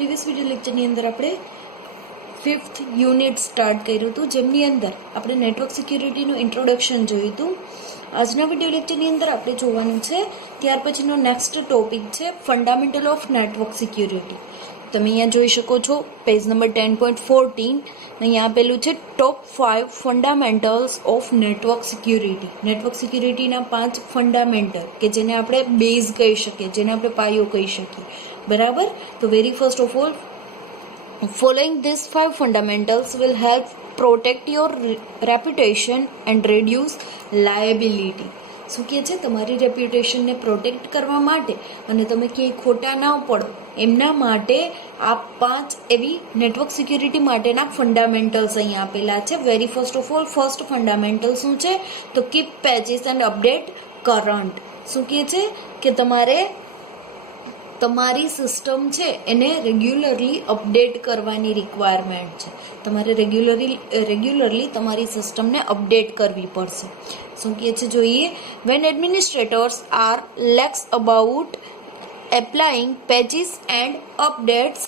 Previous video લેક્ચરની અંદર આપણે 5th unit start કર્યું હતું, જેમની અંદર આપણે નેટવર્ક સિક્યુરિટીનું ઇન્ટ્રોડક્શન જોયું હતું. આજના વિડીયો લેક્ચરની અંદર આપણે જોવાનું છે ત્યાર પછીનો નેક્સ્ટ ટોપિક છે ફંડામેન્ટલ ઓફ નેટવર્ક સિક્યુરિટી. તમે અહીંયા જોઈ શકો છો પેજ નંબર 10.14. અહીંયા આપેલું છે top 5 fundamentals of network security. Network સિક્યુરિટીના 5 ફંડામેન્ટલ કે જેને આપણે બેઝ કહી શકીએ, જેને આપણે પાયો કહી શકીએ, બરાબર. તો very first of all, following these 5 fundamentals will help protect your reputation and reduce liability. શું કહે છે? તમારી રેપ્યુટેશનને પ્રોટેક્ટ કરવા માટે અને તમે ક્યાંય ખોટા ના પડો એમના માટે આ 5 એવી નેટવર્ક સિક્યુરિટી માટેના ફંડામેન્ટલ્સ અહીંયા આપેલા છે. Very first of all, first fundamental શું છે? તો keep patches and update current. શું કહે છે કે તમારી સિસ્ટમ છે એને રેગ્યુલરલી અપડેટ કરવાની રિક્વાયરમેન્ટ છે. તમારે રેગ્યુલરલી તમારી સિસ્ટમને અપડેટ કરવી પડશે. શું કહે છે જોઈએ? When administrators are lax about applying patches and updates,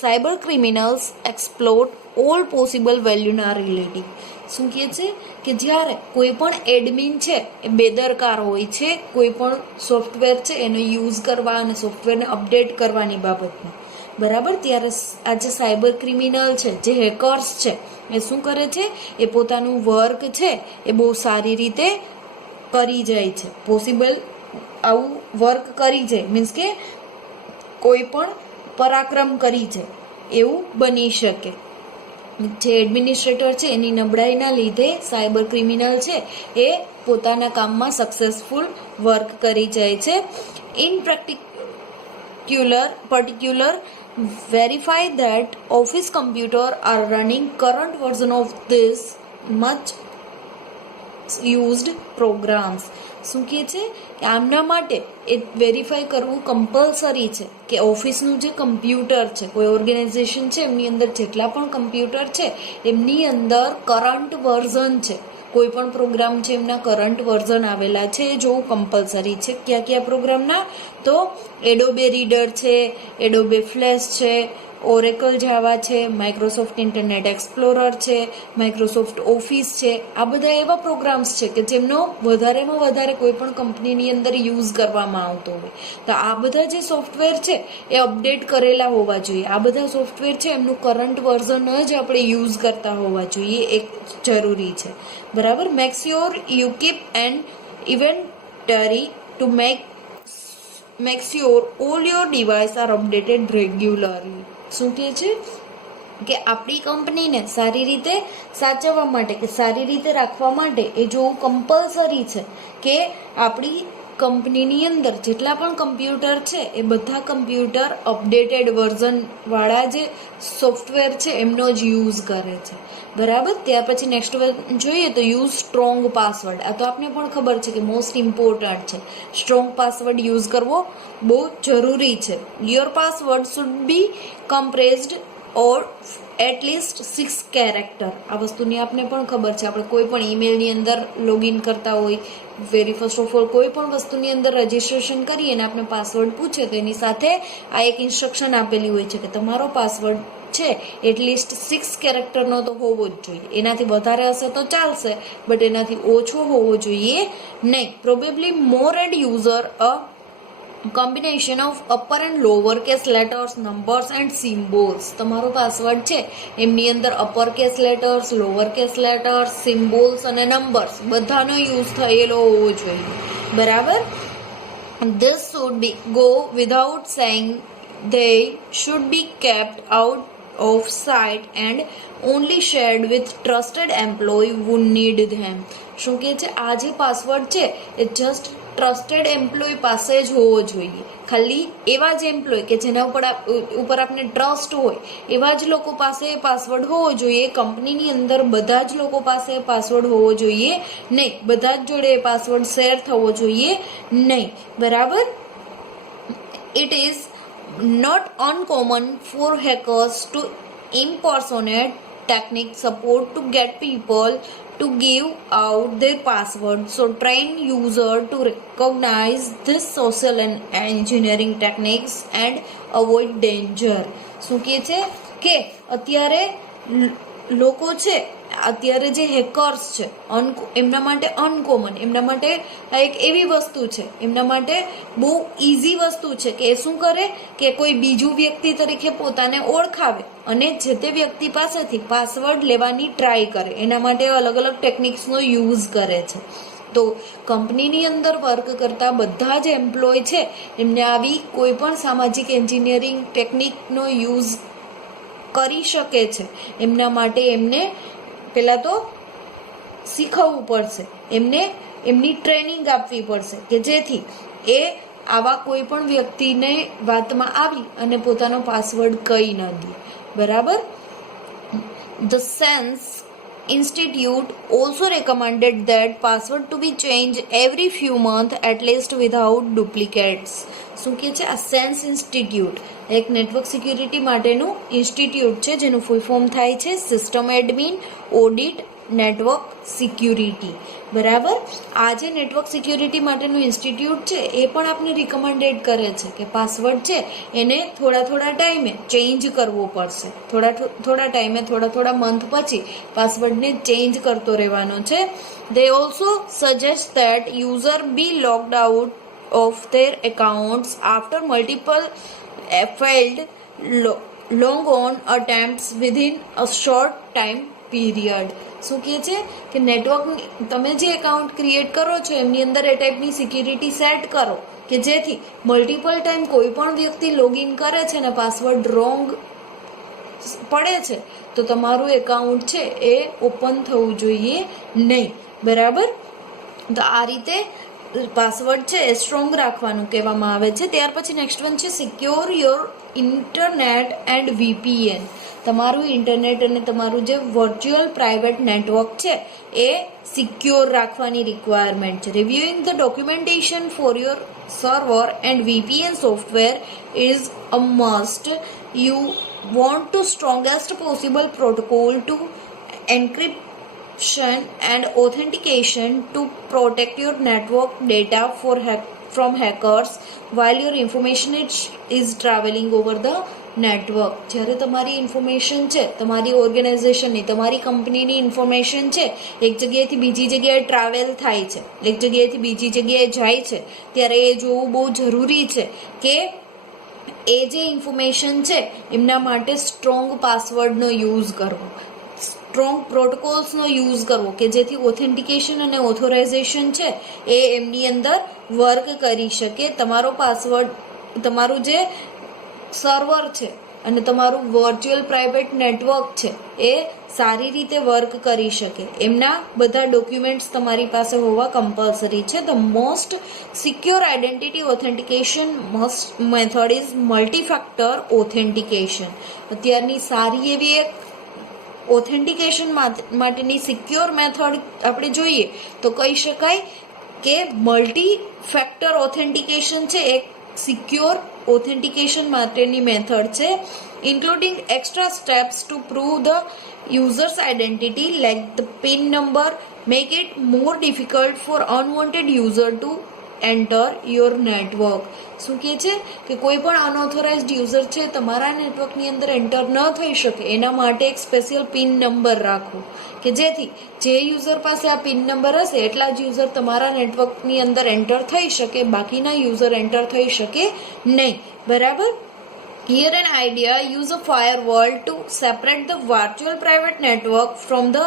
cyber criminals exploit all possible vulnerability. શું કહે છે કે જ્યારે કોઈ પણ એડમિન છે એ બેદરકાર હોય છે કોઈ પણ સોફ્ટવેર છે એનો યુઝ કરવા અને સોફ્ટવેરને અપડેટ કરવાની બાબતમાં, બરાબર, ત્યારે આ જે સાયબર ક્રિમિનલ છે, જે હેકર્સ છે, એ શું કરે છે? એ પોતાનું વર્ક છે એ બહુ સારી રીતે કરી જાય છે. પોસિબલ આવું વર્ક કરી જાય મીન્સ કે કોઈ પણ પરાક્રમ કરી જાય એવું બની શકે. જે એડમિનિસ્ટ્રેટર છે એની નબળાઈના લીધે સાયબર ક્રિમિનલ છે એ પોતાના કામમાં સક્સેસફુલ વર્ક કરી જાય છે. In particular verify that office computer are running current version of this much used programs. શું કહે છે કે આમના માટે એ વેરીફાઈ કરવું કમ્પલસરી છે કે ઓફિસનું જે કમ્પ્યુટર છે, કોઈ ઓર્ગેનાઇઝેશન છે એમની અંદર જેટલા પણ કમ્પ્યુટર છે એમની અંદર કરંટ વર્ઝન છે, કોઈ પણ પ્રોગ્રામ છે એમના કરંટ વર્ઝન આવેલા છે એ જોવું કમ્પલસરી છે. કયા પ્રોગ્રામના? તો એડોબે રીડર છે, એડોબે ફ્લેશ છે, ઓરેકલ જાવા છે, માઇક્રોસોફ્ટ ઇન્ટરનેટ એક્સપ્લોરર છે, માઇક્રોસોફ્ટ ઓફિસ છે. આ બધા એવા પ્રોગ્રામ્સ છે કે જેમનો વધારેમાં વધારે કોઈ પણ કંપનીની અંદર યુઝ કરવામાં આવતો હોય. તો આ બધા જે સોફ્ટવેર છે એ અપડેટ કરેલા હોવા જોઈએ. આ બધા સોફ્ટવેર છે એમનું કરંટ વર્ઝન જ આપણે યુઝ કરતા હોવા જોઈએ, એક જરૂરી છે, બરાબર. Make sure you keep an inventory to make sure all your device are updated regularly. શું કહે છે કે આપણી કંપનીને સારી રીતે સાચવવા માટે કે સારી રીતે રાખવા માટે એ જોવું કમ્પલસરી છે કે આપણી કંપનીની અંદર જેટલા પણ કમ્પ્યુટર છે એ બધા કમ્પ્યુટર અપડેટેડ વર્ઝનવાળા જે સોફ્ટવેર છે એમનો જ યુઝ કરે છે, બરાબર. ત્યાર પછી નેક્સ્ટ જોઈએ તો યુઝ સ્ટ્રોંગ પાસવર્ડ. આ તો આપને પણ ખબર છે કે મોસ્ટ ઇમ્પોર્ટન્ટ છે. સ્ટ્રોંગ પાસવર્ડ યુઝ કરવો બહુ જરૂરી છે. Your password should be compressed or at least 6 character. આ વસ્તુની આપને પણ ખબર છે. આપણે કોઈ પણ ઈમેલની અંદર લોગિન કરતા હોય, વેરી ફર્સ્ટ ઓફ ઓલ કોઈ પણ વસ્તુની અંદર રજિસ્ટ્રેશન કરીએ અને આપણે પાસવર્ડ પૂછે તો એની સાથે આ એક ઇન્સ્ટ્રક્શન આપેલી હોય છે કે તમારો પાસવર્ડ છે એટલીસ્ટ 6 કેરેક્ટરનો તો હોવો જ જોઈએ. એનાથી વધારે હશે તો ચાલશે, બટ એનાથી ઓછો હોવો જોઈએ નહીં. Probably more and user a combination of upper and lower case letters, numbers and symbols. તમારો પાસવર્ડ છે એમની અંદર upper case letters, lower case letters, symbols અને નંબર્સ બધાનો યુઝ થયેલો હોવો જોઈએ, બરાબર. This should be go without saying. They should be kept out of sight and only shared with trusted employee who need them. શું કહે છે? આ જે પાસવર્ડ છે એ જસ્ટ ટ્રસ્ટેડ એમ્પ્લોય પાસે જ હોવો જોઈએ. ખાલી એવા જ એમ્પ્લોય કે જેના ઉપર આપણે ટ્રસ્ટ હોય એવા જ લોકો પાસે પાસવર્ડ હોવો જોઈએ. કંપનીની અંદર બધા જ લોકો પાસે પાસવર્ડ હોવો જોઈએ નહીં. બધા જ જોડે પાસવર્ડ શેર થવો જોઈએ નહીં, બરાબર. It is not uncommon for hackers to impersonate technique support to get people to give out their password. So train user to recognize this social and engineering techniques and avoid danger. શું કહે છે કે અત્યારે લોકો છે, અત્યારે જે hackers છે એમના માટે અનકોમન, એમના માટે આ એક એવી વસ્તુ છે, એમના માટે બહુ ઇઝી વસ્તુ છે કે એ શું કરે કે કોઈ બીજું વ્યક્તિ તરીકે પોતાને ઓળખાવે અને જે તે વ્યક્તિ પાસેથી પાસવર્ડ લેવાની ટ્રાય કરે. એના માટે અલગ અલગ ટેકનિક્સનો યુઝ કરે છે. તો કંપનીની અંદર વર્ક કરતા બધા જ એમ્પ્લોય છે એમને આવી કોઈ પણ સામાજિક એન્જિનિયરિંગ ટેકનિકનો યુઝ કરી શકે છે. એમના માટે એમને પહેલાં તો શીખવવું પડશે, એમને એમની ટ્રેનિંગ આપવી પડશે કે જેથી એ આવા કોઈ પણ વ્યક્તિને વાતમાં આવી અને પોતાનો પાસવર્ડ કહી ન દે. બરાબર. The Sense Institute also recommended that password to be changed every few months at least without duplicates. શું કહે છે? આ સેન્સ ઇન્સ્ટિટ્યૂટ એક નેટવર્ક સિક્યુરિટી માટેનું ઇન્સ્ટિટ્યૂટ છે જેનું ફૂલ ફોર્મ થાય છે system admin audit network security. બરાબર. આ જે નેટવર્ક સિક્યુરિટી માટેનું ઇન્સ્ટિટ્યૂટ છે એ પણ આપને રિકમેન્ડેડ કરે છે કે પાસવર્ડ છે એને થોડા ટાઈમે ચેન્જ કરવો પડશે, થોડા ટાઈમે થોડા મંથ પછી પાસવર્ડને ચેન્જ કરતો રહેવાનો છે. They also suggest that user be logged out of their accounts after multiple failed long on attempts within a short time period. શું કહે છે કે નેટવર્ક તમે જે એકાઉન્ટ ક્રિએટ કરો છો એમની અંદર એ ટાઈપની સિક્યુરિટી સેટ કરો કે જેથી મલ્ટિપલ ટાઈમ કોઈ પણ વ્યક્તિ લોગિન કરે છે ને પાસવર્ડ રોંગ પડે છે તો તમારું એકાઉન્ટ છે એ ઓપન થવું જોઈએ નહીં. બરાબર. તો આ રીતે પાસવર્ડ છે એ સ્ટ્રોંગ રાખવાનું કહેવામાં આવે છે. ત્યાર પછી નેક્સ્ટ વન છે secure your internet and VPN. તમારું ઇન્ટરનેટ અને તમારું જે વર્ચ્યુઅલ પ્રાઇવેટ નેટવર્ક છે એ સિક્યોર રાખવાની રિક્વાયરમેન્ટ છે. Reviewing the documentation for your server and VPN software is a must. You want to strongest possible protocol to encryption and authentication to protect your network data from hackers while your information is traveling over the network. જ્યારે તમારી information છે, તમારી ઓર્ગેનાઇઝેશનની, તમારી કંપનીની information છે એક જગ્યાએથી બીજી જગ્યાએ ટ્રાવેલ થાય છે, એક જગ્યાએથી બીજી જગ્યાએ જાય છે, ત્યારે એ જોવું બહુ જરૂરી છે કે એ જે ઇન્ફોર્મેશન છે એમના માટે સ્ટ્રોંગ પાસવર્ડનો યુઝ કરવો, સ્ટ્રોંગ પ્રોટોકોલ્સનો યુઝ કરવો કે જેથી ઓથેન્ટિકેશન અને ઓથોરાઇઝેશન છે એ એમની અંદર વર્ક કરી શકે. તમારો પાસવર્ડ, તમારું જે સર્વર છે અને તમારું વર્ચ્યુઅલ પ્રાઇવેટ નેટવર્ક છે એ સારી રીતે વર્ક કરી શકે. એમના બધા ડોક્યુમેન્ટ્સ તમારી પાસે હોવા કમ્પલસરી છે. The most secure identity authentication method is multifactor authentication. અત્યારની સારી એવી એક ઓથેન્ટિકેશન માટેની સિક્યોર મેથડ આપણે જોઈએ તો કહી શકાય કે મલ્ટી ફેક્ટર ઓથેન્ટિકેશન છે એક સિક્યોર ઓથેન્ટિકેશન માટેની મેથડ છે. Including extra steps two prove the users identity like the pin number make it more difficult for unwanted user two enter your network. શું કહે છે કે કોઈ પણ અનઓથોરાઇઝડ યુઝર છે તમારા નેટવર્કની અંદર એન્ટર ન થઈ શકે એના માટે એક સ્પેશિયલ પિન નંબર રાખવો કે જેથી જે યુઝર પાસે આ પિન નંબર હશે એટલા જ યુઝર તમારા નેટવર્કની અંદર એન્ટર થઈ શકે, બાકીના યુઝર એન્ટર થઈ શકે નહીં. બરાબર. Here an idea, use a firewall to separate the virtual private network from the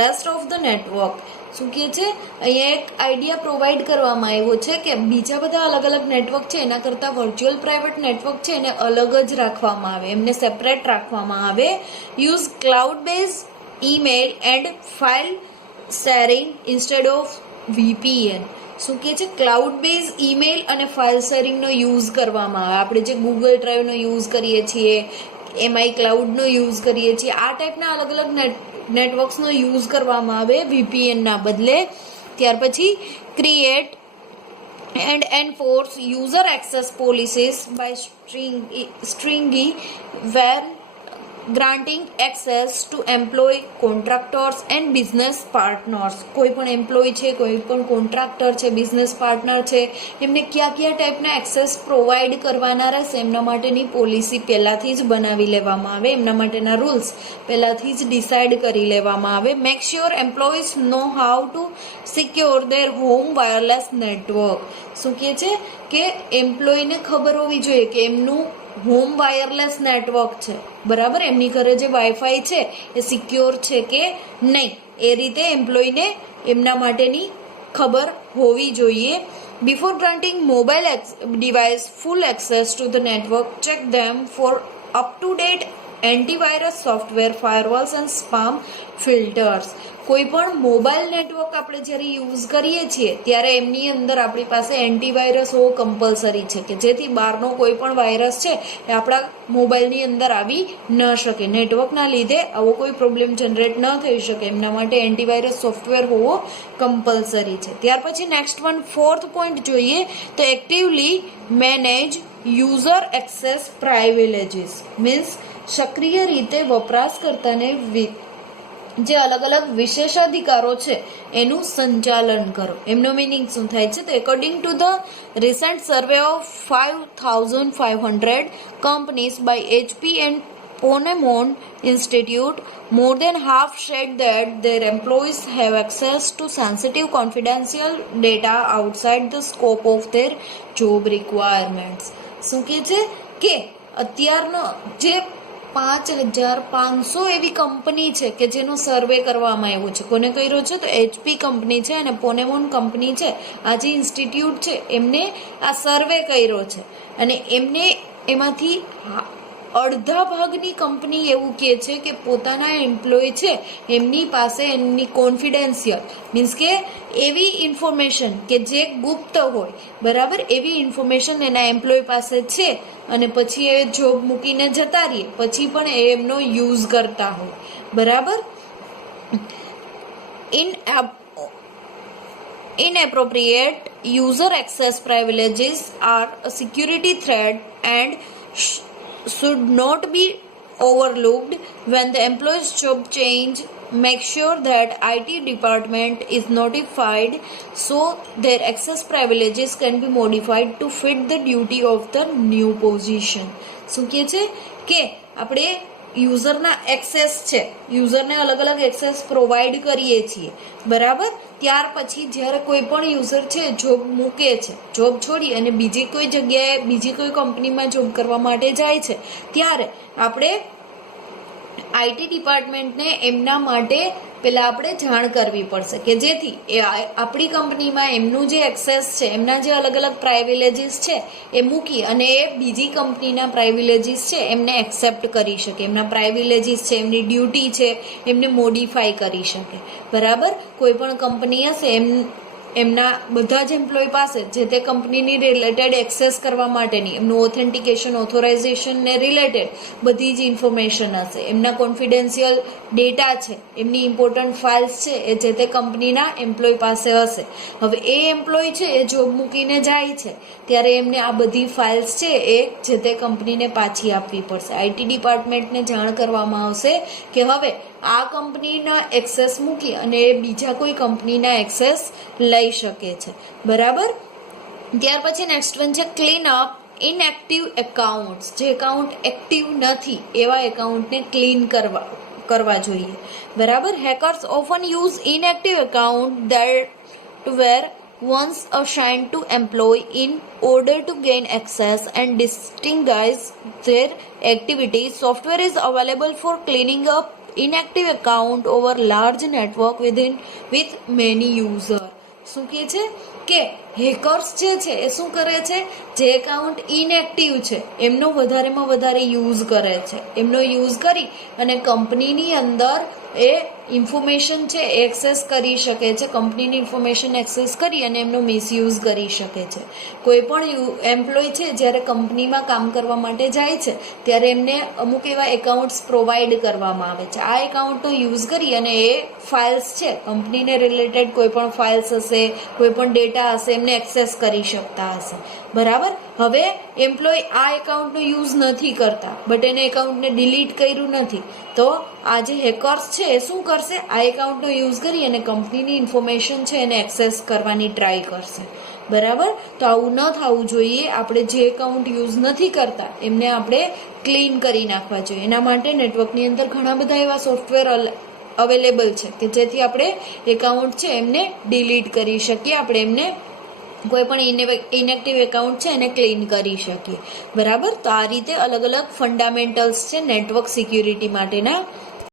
rest of the network. શું કહે છે અહીંયા એક આઈડિયા પ્રોવાઈડ કરવામાં આવ્યો છે કે બીજા બધા અલગ અલગ નેટવર્ક છે એના કરતાં વર્ચ્યુઅલ પ્રાઇવેટ નેટવર્ક છે એને અલગ જ રાખવામાં આવે, એમને સેપરેટ રાખવામાં આવે. Use cloud base email and file sharing instead of VPN. શું કહે છે ક્લાઉડ બેઝ ઈમેલ અને ફાઇલ શેરિંગનો યુઝ કરવામાં આવે. આપણે જે ગૂગલ ડ્રાઈવનો યુઝ કરીએ છીએ, MI ક્લાઉડનો યુઝ કરીએ છીએ, આ ટાઈપના અલગ અલગ નેટવર્ક્સનો યુઝ કરવામાં આવે VPNના બદલે. ત્યાર પછી create and enforce user access policies by stringent when granting access to employee contractors and business partners. કોઈ પણ એમ્પ્લોય છે, કોઈ પણ કોન્ટ્રાક્ટર છે, બિઝનેસ પાર્ટનર છે, એમને કયા કયા ટાઈપના એક્સેસ પ્રોવાઈડ કરવાના રહેશે એમના માટેની પોલિસી પહેલાંથી જ બનાવી લેવામાં આવે, એમના માટેના રૂલ્સ પહેલાંથી જ ડિસાઇડ કરી લેવામાં આવે. Make sure employees know how to secure there home wireless network. શું કહે છે કે એમ્પ્લોયને ખબર હોવી જોઈએ કે એમનું હોમ વાયરલેસ નેટવર્ક છે, બરાબર, એમની ઘરે જે વાઈફાઈ છે એ સિક્યોર છે કે નહીં, એ રીતે એમ્પ્લોયને એમના માટેની ખબર હોવી જોઈએ. Before granting mobile device full access to the network, check them for up to date antivirus software, firewalls and spam filters. કોઈ પણ મોબાઈલ નેટવર્ક આપણે જ્યારે યુઝ કરીએ છીએ ત્યારે એમની અંદર આપણી પાસે એન્ટીવાયરસ હોવો કમ્પલસરી છે કે જેથી બહારનો કોઈ પણ વાયરસ છે એ આપણા મોબાઈલની અંદર આવી ન શકે, નેટવર્કના લીધે આવો કોઈ પ્રોબ્લેમ જનરેટ ન થઈ શકે, એમના માટે એન્ટીવાયરસ સોફ્ટવેર હોવો કમ્પલસરી છે. ત્યાર પછી નેક્સ્ટ વન, ફોર્થ પોઈન્ટ જોઈએ તો actively manage user access privileges. Means સક્રિય રીતે વપરાશકર્તાને જે અલગ અલગ વિશેષાધિકારો છે એનું સંચાલન કરો. એમનો મિનિંગ શું થાય છે? તો according to the recent survey of 5,500 companies by HP and Ponemon Institute, more than half said that their employees have access to sensitive confidential data outside the scope of their job requirements. શું કહે છે કે અત્યારનો જે 5,500 એવી company છે કે જેનો સર્વે કરવામાં આવ્યો છે. કોને કર્યો છે? તો HP કંપની છે અને પોનેમોન કંપની છે, આ જે ઇન્સ્ટિટ્યૂટ છે એમને આ સર્વે કર્યો છે અને એમને એમાંથી અડધા ભાગની કંપની એવું કહે છે કે પોતાના એમ્પ્લોય છે એમની પાસે એમની કોન્ફિડેન્શિયલ મીન્સ કે એવી ઇન્ફોર્મેશન કે જે ગુપ્ત હોય, બરાબર, એવી ઇન્ફોર્મેશન એના એમ્પ્લોય પાસે છે અને પછી એ જોબ મૂકીને જતા રહીએ પછી પણ એ એમનો યુઝ કરતા હોય, બરાબર. Inappropriate user access privileges are a security threat and should not be overlooked. When the employee's job change, make sure that IT department is notified so their access privileges can be modified to fit the duty of the new position. શું કહે છે કે આપણે યુઝરના access છે, યુઝરને અલગ અલગ access provide કરીએ છીએ, બરાબર. ત્યાર પછી જ્યારે કોઈ પણ યુઝર છે જોબ મૂકે છે, જોબ છોડી અને બીજી કોઈ જગ્યાએ બીજી કોઈ કંપનીમાં જોબ કરવા માટે જાય છે ત્યારે આપણે આઈટી ડિપાર્ટમેન્ટને એમના માટે પહેલાં આપણે જાણ કરવી પડશે કે જેથી એ આપણી કંપનીમાં એમનું જે એક્સેસ છે, એમના જે અલગ અલગ પ્રાઇવિલેજીસ છે એ મૂકી અને એ બીજી કંપનીના પ્રાઇવિલેજીસ છે એમને એક્સેપ્ટ કરી શકે, એમના પ્રાઇવિલેજીસ છે, એમની ડ્યુટી છે એમને મોડિફાઈ કરી શકે, બરાબર. કોઈ પણ કંપની હશે એમના બધા જ એમ્પ્લોય પાસે જે તે કંપનીની રિલેટેડ એક્સેસ કરવા માટેની એમનું ઓથેન્ટિકેશન, ઓથોરાઇઝેશનને રિલેટેડ બધી જ ઇન્ફોર્મેશન હશે, એમના કોન્ફિડેન્શિયલ ડેટા છે, એમની ઇમ્પોર્ટન્ટ ફાઇલ્સ છે એ જે તે કંપનીના એમ્પ્લોય પાસે હશે. હવે એ એમ્પ્લોય છે એ જોબ મૂકીને જાય છે ત્યારે એમને આ બધી ફાઇલ્સ છે એ જે તે કંપનીને પાછી આપવી પડશે. આઈટી ડિપાર્ટમેન્ટને જાણ કરવામાં આવશે કે હવે આ કંપનીના એક્સેસ મૂકી અને એ બીજા કોઈ કંપનીના એક્સેસ લઈ શકે છે, બરાબર. ત્યાર પછી નેક્સ્ટ વન છે ક્લીન અપ ઇનએક્ટિવ એકાઉન્ટ્સ. જે એકાઉન્ટ એક્ટિવ નથી એવા એકાઉન્ટને ક્લીન કરવા જોઈએ, બરાબર. Hackers often use inactive account that were once assigned to employee in order to gain access and distinguish their activities. Software is available for cleaning up inactive account over large network with many user. શું કહે છે કે hackers જે છે એ શું કરે છે, જે એકાઉન્ટ ઇનએક્ટિવ છે એમનો વધારેમાં વધારે યુઝ કરે છે, એમનો યુઝ કરી અને કંપનીની અંદર એ ઇન્ફોર્મેશન છે એક્સેસ કરી શકે છે, કંપનીની ઇન્ફોર્મેશન એક્સેસ કરી અને એમનો મિસયુઝ કરી શકે છે. કોઈ પણ એમ્પ્લોય છે જ્યારે કંપનીમાં કામ કરવા માટે જાય છે ત્યારે એમને અમુક એવા એકાઉન્ટ્સ પ્રોવાઈડ કરવામાં આવે છે. આ એકાઉન્ટનો યુઝ કરી અને એ ફાઇલ્સ છે કંપનીને રિલેટેડ કોઈ પણ ફાઇલ્સ હશે, કોઈ પણ ડેટા હશે, એમને એમને એક્સેસ કરી શકતા હશે, બરાબર. હવે એમ્પ્લોય આ એકાઉન્ટનો યુઝ નથી કરતા, બટ એને એકાઉન્ટને ડિલીટ કર્યું નથી, તો આ જે હેકર્સ છે એ શું કરશે, આ એકાઉન્ટનો યુઝ કરી અને કંપનીની ઇન્ફોર્મેશન છે એને એક્સેસ કરવાની ટ્રાય કરશે, બરાબર. તો આવું ન થવું જોઈએ. આપણે જે એકાઉન્ટ યુઝ નથી કરતા એમને આપણે ક્લીન કરી નાખવા જોઈએ. એના માટે નેટવર્કની અંદર ઘણા બધા એવા સોફ્ટવેર અવેલેબલ છે કે જેથી આપણે એકાઉન્ટ છે એમને ડિલીટ કરી શકીએ, આપણે એમને કોઈ પણ ઇનએક્ટિવ એકાઉન્ટ છે એને ક્લીન કરી શકીએ, બરાબર. તો આ રીતે અલગ અલગ ફંડામેન્ટલ્સ છે નેટવર્ક સિક્યુરિટી માટેના